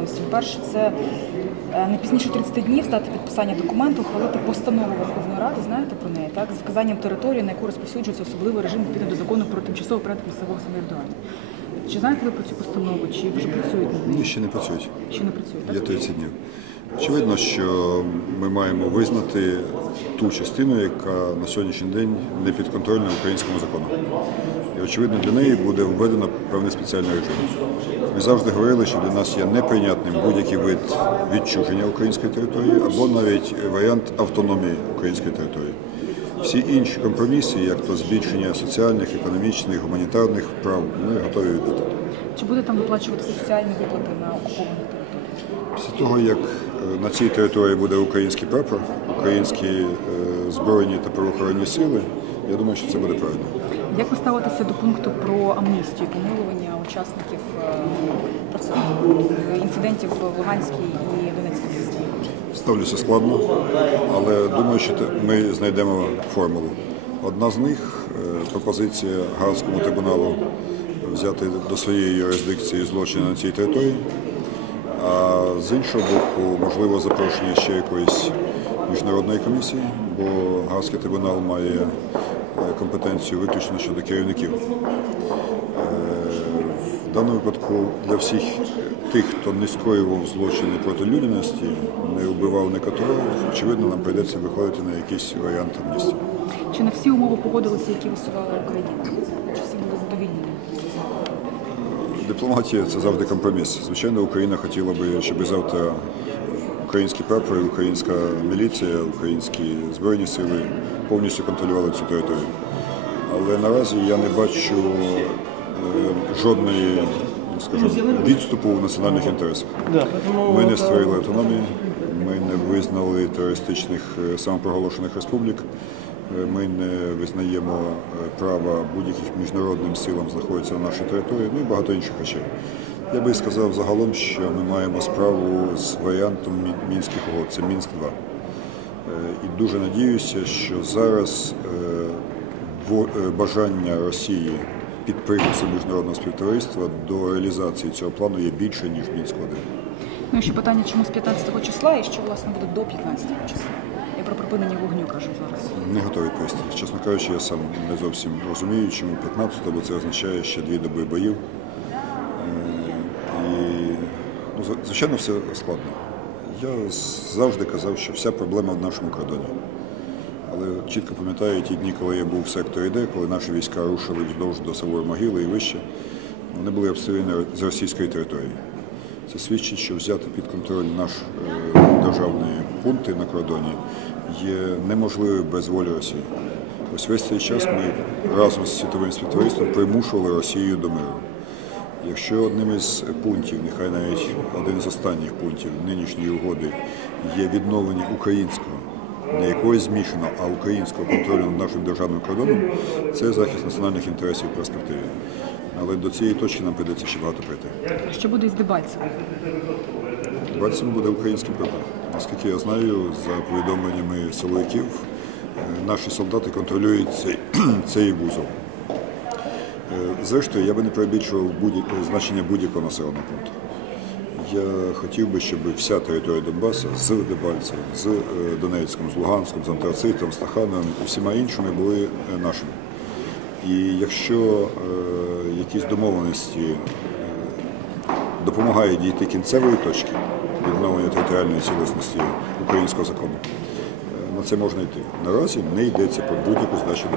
домовленості. Перше, це е, не пізніше 30 днів стати підписання документу, ухвалити постанову Верховної Ради, знаєте про неї, так, з вказанням території, на яку розповсюджується особливий режим відповідно до закону про тимчасовий порядок місцевого самоврядування. Чи знаєте ви про цю постанову, чи вже працюють над Ні, ще не працюють. Чи не працюють? Так? 30 днів. Очевидно, що ми маємо визнати ту частину, яка на сьогоднішній день не підконтрольна українському закону. І очевидно, для неї буде введено певний спеціальний режим. Ми завжди говорили, що для нас є неприйнятним будь-який вид відчуження української території або навіть варіант автономії української території. Всі інші компроміси, як то збільшення соціальних, економічних, гуманітарних прав, ми готові віддати. Чи буде там виплачуватися соціальні виплати на окупованих територіях? Після того, як е, на цій території буде український прапор, українські е, збройні та правоохоронні сили, я думаю, що це буде правильно. Як ви ставитеся до пункту про амністію, помилування учасників е, інцидентів в Луганській і Донецькій області? Ставлюся складно, але думаю, що ми знайдемо формулу. Одна з них пропозиція Гаазькому трибуналу взяти до своєї юрисдикції злочини на цій території. З іншого боку, можливо, запрошення ще якоїсь міжнародної комісії, бо Гаазький трибунал має е, компетенцію виключно щодо керівників. В даному випадку для всіх тих, хто не скоював злочини проти людяності, не вбивав, не катував, очевидно, нам прийдеться виходити на якийсь варіант амністії. Чи на всі умови погодилися, які висувала Україна? Чи всі були задовільні? Дипломатія це завжди компроміс. Звичайно, Україна хотіла би, щоб завтра українські прапори, українська міліція, українські збройні сили повністю контролювали цю територію. Але наразі я не бачу е, жодної, ну, скажімо, відступу в національних інтересах. Ми не створили автономії, ми не визнали терористичних е, самопроголошених республік, е, ми не визнаємо е, права будь-яких міжнародним силам знаходитися на нашій території, ну і багато інших речей. Я би сказав загалом, що ми маємо справу з варіантом мінських угод, це Мінськ 2. Е, І дуже надіюся, що зараз е, е, бажання Росії під міжнародного співтовариства до реалізації цього плану є більше, ніж Мінськ 1 Ну і ще питання, чому з 15 числа і що власне буде до 15 числа? Я про припинення вогню кажу зараз. Не готовий відповісти. Чесно кажучи, я сам не зовсім розумію, чому 15, бо це означає ще дві доби боїв. Е, І, ну, звичайно, все складно. Я завжди казав, що вся проблема в нашому кордоні. Але чітко пам'ятаю ті дні, коли я був в секторі Д, коли наші війська рушили вздовж до Савої могили і вище, вони були обстріляні з російської території. Це свідчить, що взяти під контроль наш е, державні пункти на кордоні є неможливо без волі Росії. Ось весь цей час ми разом з світовим співтовариством примушували Росію до миру. Якщо одним із пунктів, нехай навіть один з останніх пунктів нинішньої угоди є відновлення українського, не якогось змішаного, а українського контролю над нашим державним кордоном, це захист національних інтересів в перспективі. Але до цієї точки нам прийдеться ще багато прийти. Що буде із Дебальцевим? Дебальцевим буде українським прапор. Наскільки я знаю, за повідомленнями силовиків, е, наші солдати контролюють цей, цей вузол. Е, Зрештою, я би не перебільшував будь- значення будь-якого населеного пункту. Я хотів би, щоб вся територія Донбасу з Дебальцевим, з е, Донецьком, з Луганськом, з Антрацитом, з Тахановим і всіма іншими були е, нашими. І якщо е, якісь домовленості е, допомагає дійти кінцевої точки відновлення територіальної цілісності українського закону. Е, На це можна йти. Наразі не йдеться про будь-яку здачу до